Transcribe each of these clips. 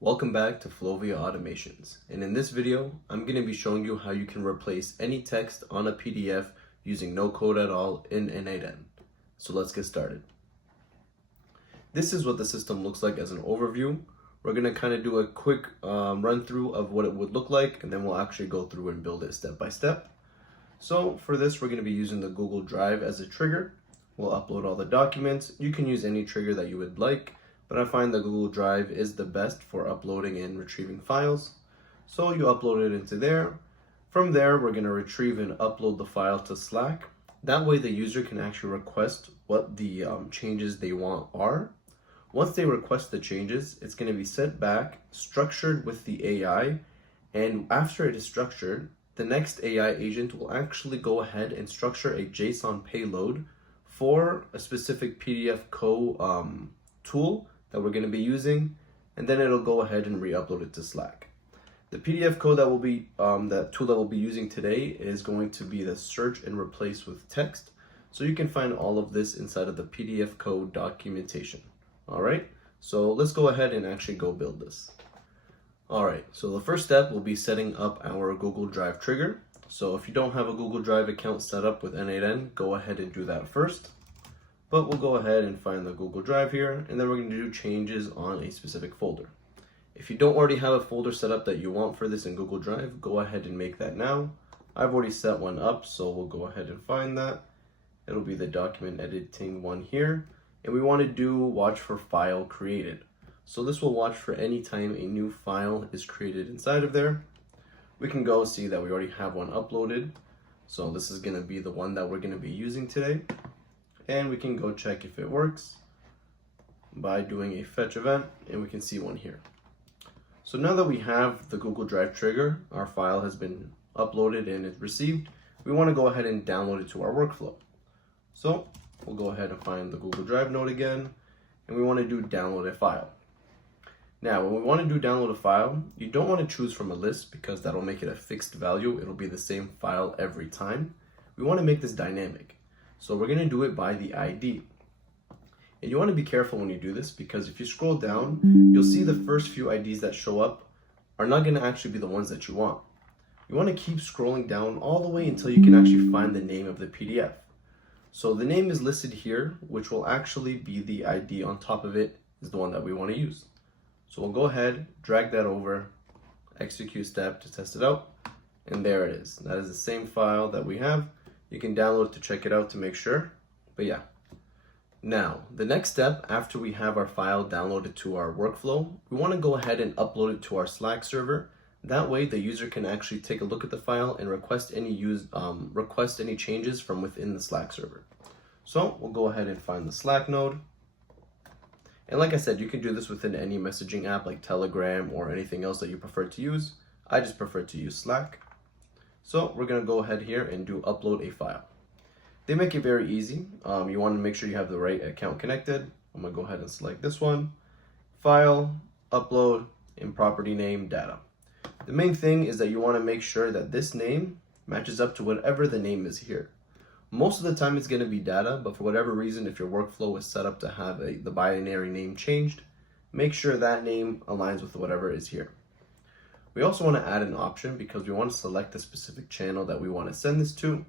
Welcome back to Flowvia Automations, and in this video I'm going to be showing you how you can replace any text on a PDF using no code at all in n8n. So let's get started. This is what the system looks like as an overview. We're going to kind of do a quick run through of what it would look like, and then we'll actually go through and build it step by step. So for this we're going to be using the Google Drive as a trigger. We'll upload all the documents. You can use any trigger that you would like, but I find the Google Drive is the best for uploading and retrieving files. So you upload it into there. From there, we're going to retrieve and upload the file to Slack. That way the user can actually request what the changes they want are. Once they request the changes, it's going to be sent back, structured with the AI, and after it is structured, the next AI agent will actually go ahead and structure a JSON payload for a specific PDF tool that we're going to be using, and then it'll go ahead and re-upload it to Slack. The PDF code that will be that tool that we'll be using today is going to be the search and replace with text. So you can find all of this inside of the PDF code documentation. All right, so let's go ahead and actually go build this. All right, so the first step will be setting up our Google Drive trigger. So if you don't have a Google Drive account set up with n8n, go ahead and do that first. But we'll go ahead and find the Google Drive here, and then we're going to do changes on a specific folder. If you don't already have a folder set up that you want for this in Google Drive, go ahead and make that now. I've already set one up, so we'll go ahead and find that. It'll be the document editing one here, and we want to do watch for file created. So this will watch for any time a new file is created inside of there. We can go see that we already have one uploaded. So this is going to be the one that we're going to be using today. And we can go check if it works by doing a fetch event, and we can see one here. So now that we have the Google Drive trigger, our file has been uploaded and it's received, we want to go ahead and download it to our workflow. So we'll go ahead and find the Google Drive node again, and we want to do download a file. Now, when we want to do download a file, you don't want to choose from a list because that'll make it a fixed value. It'll be the same file every time. We want to make this dynamic. So we're going to do it by the ID. And you want to be careful when you do this, because if you scroll down, you'll see the first few IDs that show up are not going to actually be the ones that you want. You want to keep scrolling down all the way until you can actually find the name of the PDF. So the name is listed here, which will actually be the ID on top of it is the one that we want to use. So we'll go ahead, drag that over, execute step to test it out, and there it is. That is the same file that we have. You can download it to check it out to make sure, but yeah. Now, the next step after we have our file downloaded to our workflow, we want to go ahead and upload it to our Slack server. That way the user can actually take a look at the file and request any changes from within the Slack server. So we'll go ahead and find the Slack node. And like I said, you can do this within any messaging app like Telegram or anything else that you prefer to use. I just prefer to use Slack. So we're going to go ahead here and do upload a file. They make it very easy. You want to make sure you have the right account connected. I'm going to go ahead and select this one. File, upload, and property name, data. The main thing is that you want to make sure that this name matches up to whatever the name is here. Most of the time it's going to be data, but for whatever reason, if your workflow is set up to have the binary name changed, make sure that name aligns with whatever is here. We also want to add an option because we want to select the specific channel that we want to send this to.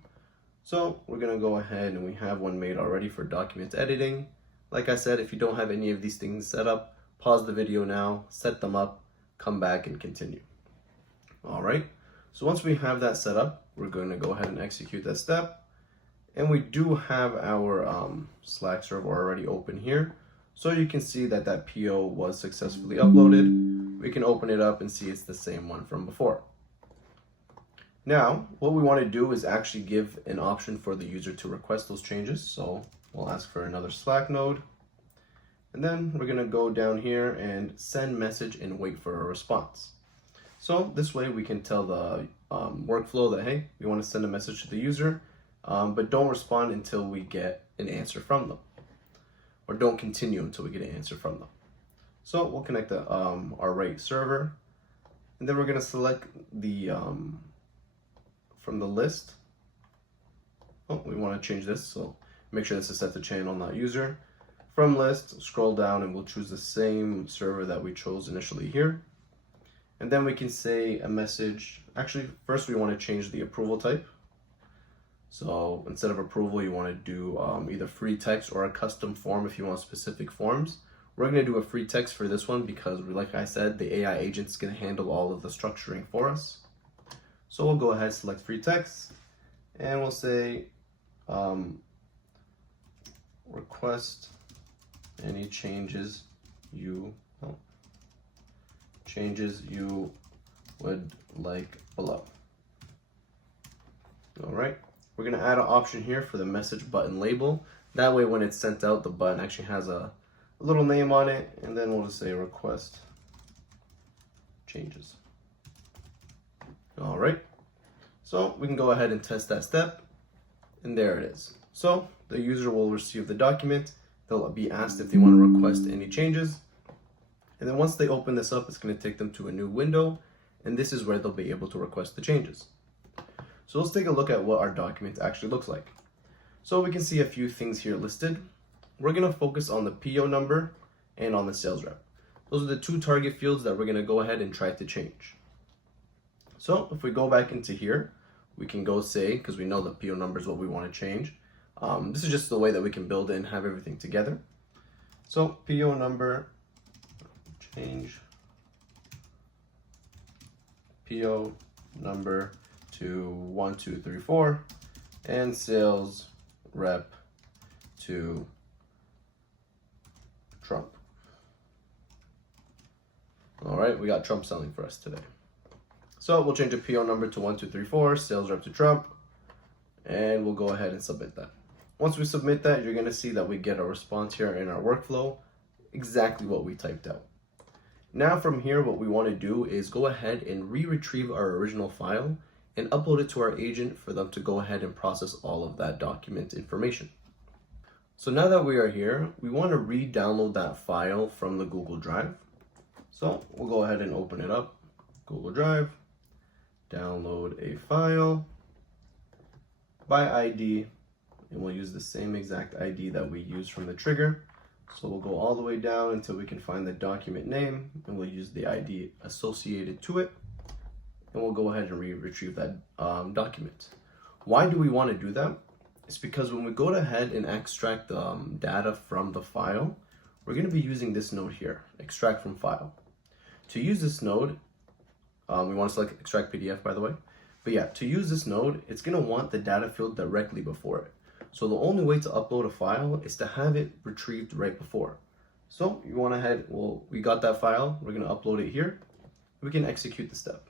So we're going to go ahead, and we have one made already for document editing. Like I said, if you don't have any of these things set up, pause the video now, set them up, come back and continue. All right. So once we have that set up, we're going to go ahead and execute that step. And we do have our Slack server already open here. So you can see that that PO was successfully uploaded. We can open it up and see it's the same one from before. Now, what we want to do is actually give an option for the user to request those changes. So we'll ask for another Slack node. And then we're going to go down here and send message and wait for a response. So this way we can tell the workflow that, hey, we want to send a message to the user, but don't respond until we get an answer from them. Or don't continue until we get an answer from them. So we'll connect our right server, and then we're going to select the from the list. Oh, we want to change this, so make sure this is set to channel, not user. From list, scroll down, and we'll choose the same server that we chose initially here. And then we can say a message. Actually, first we want to change the approval type. So instead of approval, you want to do either free text or a custom form if you want specific forms. We're going to do a free text for this one because, like I said, the AI agent's going to handle all of the structuring for us. So we'll go ahead, select free text, and we'll say request any changes you would like below. All right, we're gonna add an option here for the message button label. That way when it's sent out, the button actually has a little name on it, and then we'll just say request changes. All right, so we can go ahead and test that step, and there it is. So the user will receive the document. They'll be asked if they want to request any changes. And then once they open this up, it's going to take them to a new window. And this is where they'll be able to request the changes. So let's take a look at what our document actually looks like. So we can see a few things here listed. We're going to focus on the PO number and on the sales rep. Those are the two target fields that we're going to go ahead and try to change. So if we go back into here, we can go say, because we know the PO number is what we want to change. This is just the way that we can build it and have everything together. So PO number, change PO number to 1234 and sales rep to Trump. All right, we got Trump selling for us today. So we'll change the PO number to 1234, sales rep to Trump, and we'll go ahead and submit that. Once we submit that, you're going to see that we get a response here in our workflow, exactly what we typed out. Now from here, what we want to do is go ahead and re-retrieve our original file and upload it to our agent for them to go ahead and process all of that document information. So now that we are here, we want to re-download that file from the Google Drive. So we'll go ahead and open it up, Google Drive, download a file by ID, and we'll use the same exact ID that we used from the trigger. So we'll go all the way down until we can find the document name, and we'll use the ID associated to it, and we'll go ahead and retrieve that document. Why do we want to do that? It's because when we go ahead and extract the data from the file, we're going to be using this node here, extract from file. To use this node, we want to select extract PDF, by the way. But yeah, to use this node, it's going to want the data field directly before it. So the only way to upload a file is to have it retrieved right before. So you want to head, well, we got that file, we're going to upload it here. We can execute the step.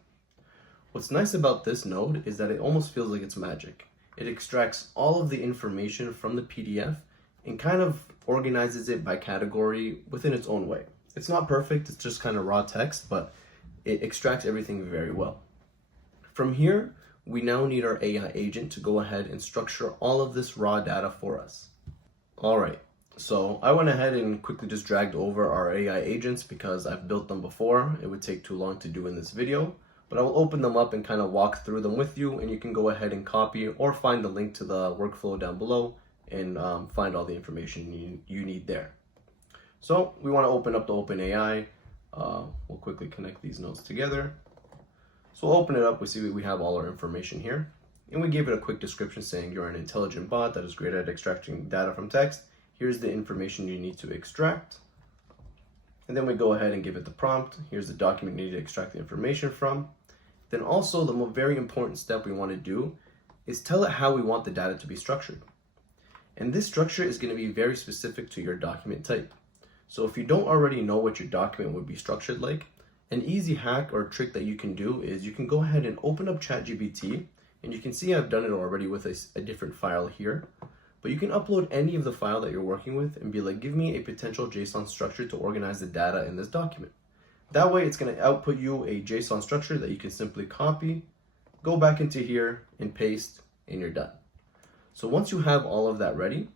What's nice about this node is that it almost feels like it's magic. It extracts all of the information from the PDF and kind of organizes it by category within its own way. It's not perfect, it's just kind of raw text, but it extracts everything very well. From here, we now need our AI agent to go ahead and structure all of this raw data for us. All right, so I went ahead and quickly just dragged over our AI agents because I've built them before. It would take too long to do in this video, but I will open them up and kind of walk through them with you, and you can go ahead and copy or find the link to the workflow down below and find all the information you need there. So we want to open up the OpenAI. We'll quickly connect these nodes together. So we'll open it up, we see we have all our information here. And we gave it a quick description saying you're an intelligent bot that is great at extracting data from text. Here's the information you need to extract. And then we go ahead and give it the prompt. Here's the document you need to extract the information from. Then also the very important step we want to do is tell it how we want the data to be structured. And this structure is going to be very specific to your document type. So if you don't already know what your document would be structured like, an easy hack or trick that you can do is you can go ahead and open up ChatGPT, and you can see I've done it already with a different file here, but you can upload any of the file that you're working with and be like, give me a potential JSON structure to organize the data in this document. That way it's going to output you a JSON structure that you can simply copy, go back into here and paste, and you're done. So once you have all of that ready,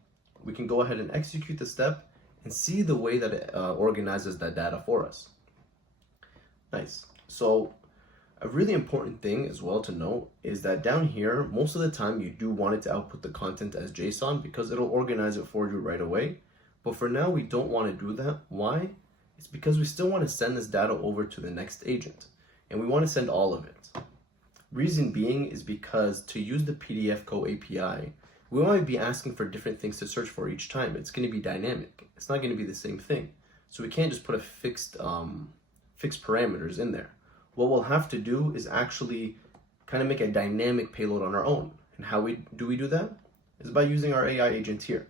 we can go ahead and execute the step and see the way that it organizes that data for us. Nice. So a really important thing as well to note is that down here, most of the time you do want it to output the content as JSON because it'll organize it for you right away. But for now, we don't want to do that. Why? It's because we still want to send this data over to the next agent, and we want to send all of it. Reason being is because to use the PDFco API, we want to be asking for different things to search for each time. It's going to be dynamic. It's not going to be the same thing. So we can't just put a fixed parameters in there. What we'll have to do is actually kind of make a dynamic payload on our own. And how do we do that? Is by using our AI agent here.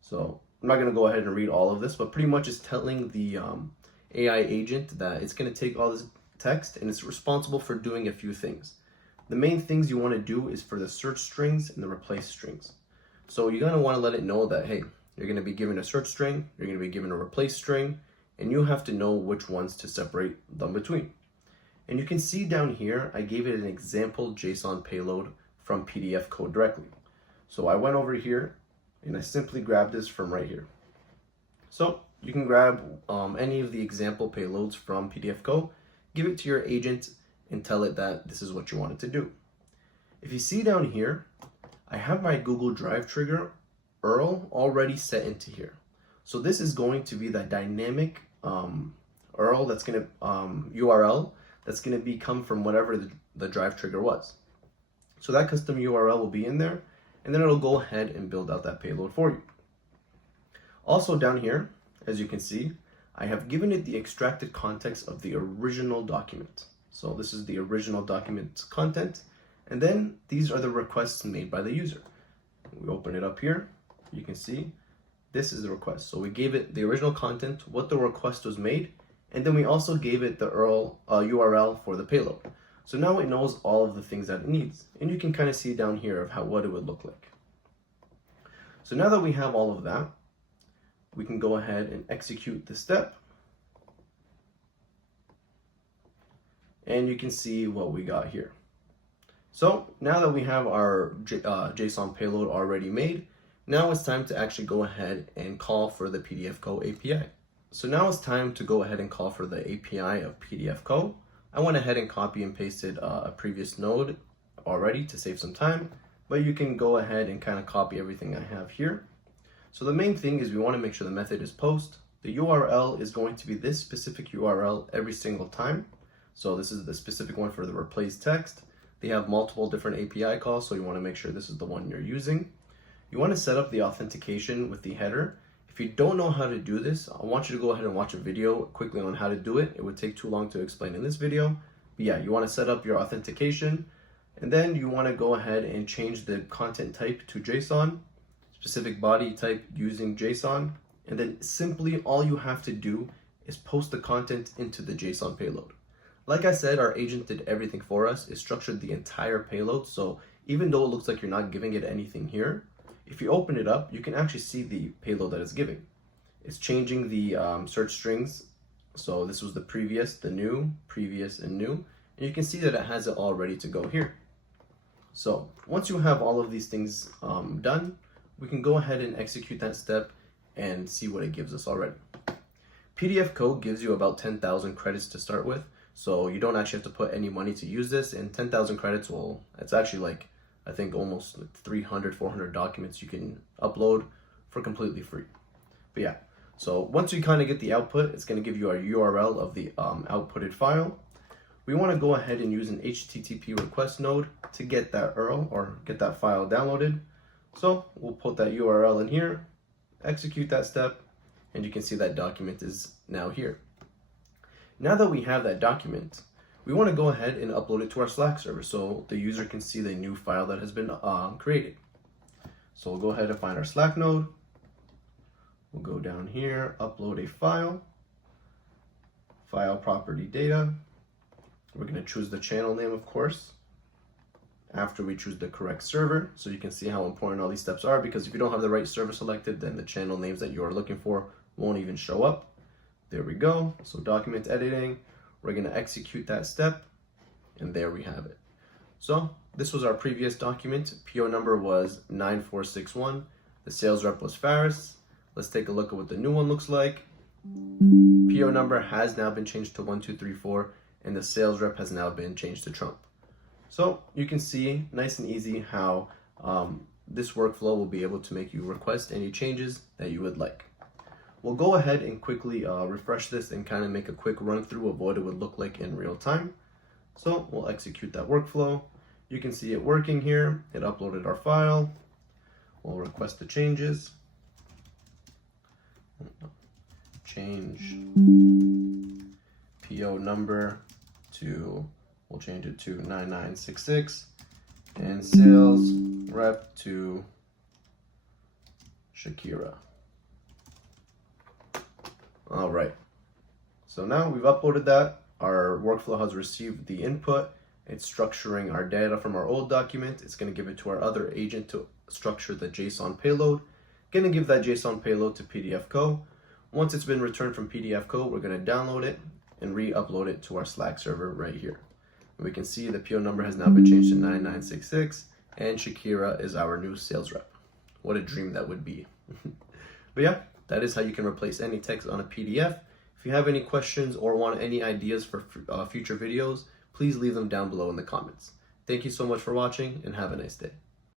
So I'm not going to go ahead and read all of this, but pretty much it's telling the AI agent that it's going to take all this text and it's responsible for doing a few things. The main things you want to do is for the search strings and the replace strings. So you're going to want to let it know that, hey, you're going to be given a search string, you're going to be given a replace string, and you have to know which ones to separate them between. And you can see down here, I gave it an example JSON payload from PDFco directly. So I went over here and I simply grabbed this from right here. So you can grab any of the example payloads from PDFco, give it to your agent, and tell it that this is what you want it to do. If you see down here, I have my Google Drive trigger URL already set into here. So this is going to be that dynamic URL that's going to URL that's going to come from whatever the drive trigger was. So that custom URL will be in there, and then it'll go ahead and build out that payload for you. Also down here, as you can see, I have given it the extracted context of the original document. So this is the original document content, and then these are the requests made by the user. We open it up here, you can see this is the request. So we gave it the original content, what the request was made, and then we also gave it the URL for the payload. So now it knows all of the things that it needs, and you can kind of see down here of what it would look like. So now that we have all of that, we can go ahead and execute the step, and you can see what we got here. So now that we have our JSON payload already made, now it's time to actually go ahead and call for the PDFco API. So now it's time to go ahead and call for the API of PDFco. I went ahead and copy and pasted a previous node already to save some time, but you can go ahead and kind of copy everything I have here. So the main thing is we want to make sure the method is post. The URL is going to be this specific URL every single time. So this is the specific one for the replace text. They have multiple different API calls, so you want to make sure this is the one you're using. You want to set up the authentication with the header. If you don't know how to do this, I want you to go ahead and watch a video quickly on how to do it. It would take too long to explain in this video. But yeah, you want to set up your authentication, and then you want to go ahead and change the content type to JSON, specific body type using JSON, and then simply all you have to do is post the content into the JSON payload. Like I said, our agent did everything for us. It structured the entire payload, so even though it looks like you're not giving it anything here, if you open it up, you can actually see the payload that it's giving. It's changing the search strings. So this was the previous, the new, previous, and new. And you can see that it has it all ready to go here. So once you have all of these things done, we can go ahead and execute that step and see what it gives us already. PDFco gives you about 10,000 credits to start with. So you don't actually have to put any money to use this, and 10,000 credits it's actually like, I think almost 300, 400 documents you can upload for completely free. But yeah, so once we kind of get the output, it's going to give you our URL of the outputted file. We want to go ahead and use an HTTP request node to get that URL or get that file downloaded. So we'll put that URL in here, execute that step, and you can see that document is now here. Now that we have that document, we want to go ahead and upload it to our Slack server so the user can see the new file that has been created. So we'll go ahead and find our Slack node. We'll go down here, upload a file, file property data. We're going to choose the channel name, of course, after we choose the correct server. So you can see how important all these steps are, because if you don't have the right server selected, then the channel names that you're looking for won't even show up. There we go. So document editing, we're going to execute that step, and there we have it. So this was our previous document. PO number was 9461. The sales rep was Faris. Let's take a look at what the new one looks like. PO number has now been changed to 1234, and the sales rep has now been changed to Trump. So you can see nice and easy how this workflow will be able to make you request any changes that you would like. we'll go ahead and quickly refresh this and kind of make a quick run through of what it would look like in real time. So we'll execute that workflow. You can see it working here. It uploaded our file. We'll request the changes. Change PO number to, we'll change it to 9966, and sales rep to Shakira. All right, so now we've uploaded that. Our workflow has received the input. It's structuring our data from our old document. It's going to give it to our other agent to structure the JSON payload. Going to give that JSON payload to PDFco. Once it's been returned from PDFco, we're going to download it and re-upload it to our Slack server right here. We can see the PO number has now been changed to 9966, and Shakira is our new sales rep. What a dream that would be. But yeah, that is how you can replace any text on a PDF. If you have any questions or want any ideas for future videos, please leave them down below in the comments. Thank you so much for watching, and have a nice day.